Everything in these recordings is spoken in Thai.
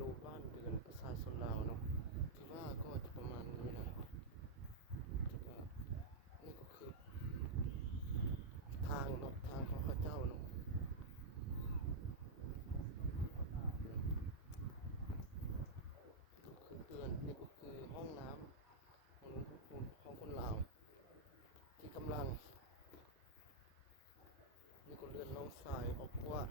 รูบ้านเรือนประชาชนลาวเนาะที่ว่าก็จะประมาณนี้นะนี่ก็คือทางเนาะทางของข้าเจ้าเนาะก็คือเรือนนี่ก็คือห้องน้ำของคนลาวที่กำลังนี่ก็เรือนน้องทรายออกว่า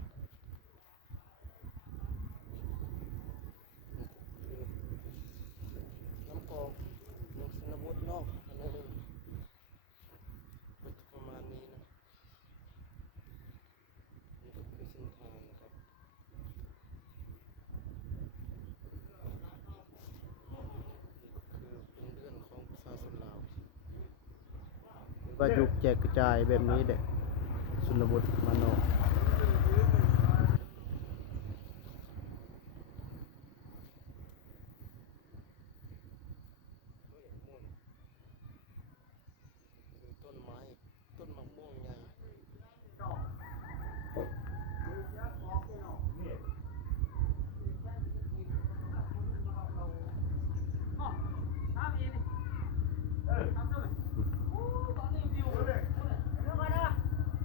น้ำกองลงสนบทนอกอันนั้นก็จะประมาณนี้นะนี่ก็คือเส้นทางนะครับนี่ก็คือเป็นเรื่องของประชาชนลาวว่ายุกแจกกระจายแบบนี้เด็กชนบทมานอกคือต้นไม้ต้นมะม่วงใหญ่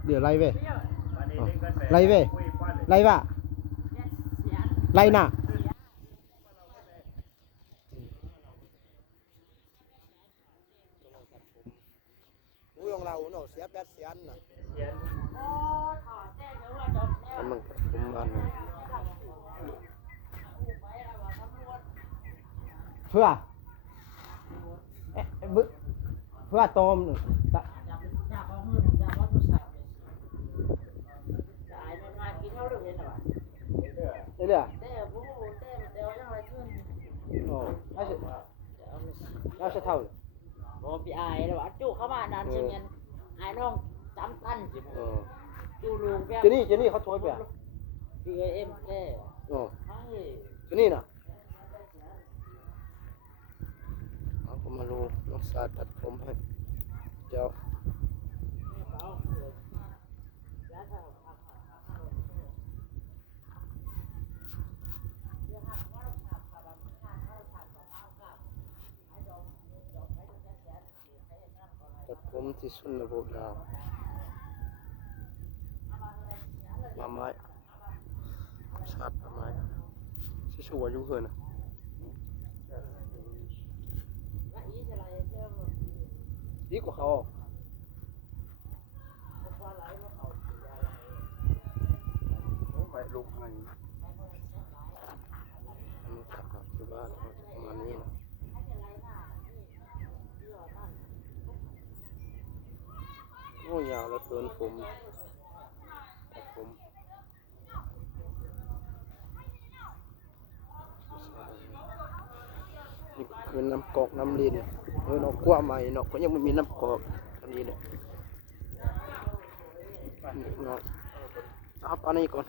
เดี๋ยวไล่เว้ยไล่เว้ยไล่ว่ะไล่น่ะอุ้ยของเราเนาะเสียแปดเสียนน่ะมันผมอันเพื่อเพื่อต้มเรื่อยโอ้น่าจะเท่าบ่พี่อายแล้วว่าจุเข้ามานานเชียงเงินอายน้องจำตันสิจูลุงแป๊บเจนี่เขาโทรไปอ่ะพี่เอ็มแก้อ๋อให้เจนี่น่ะเอาผมมาดูน้องสาตัดผมให้เจ้าตัดผมที่สุนบทลาวมาไม้ชาติมาไม้ที่ชัวอยู่เหินนะดีกว่าเขาไปลูกให้อันนี้กลับมาที่บ้านประมาณนี้นะโอ้ยาวแล้วเกินผมตัดผมนี่คือน้ำกอกน้ำลินเนาะกว่าใหม่เนาะก็ยังไม่มีน้ำกอกตอนนี้เลยเนาะเอาอันนี้ก่อน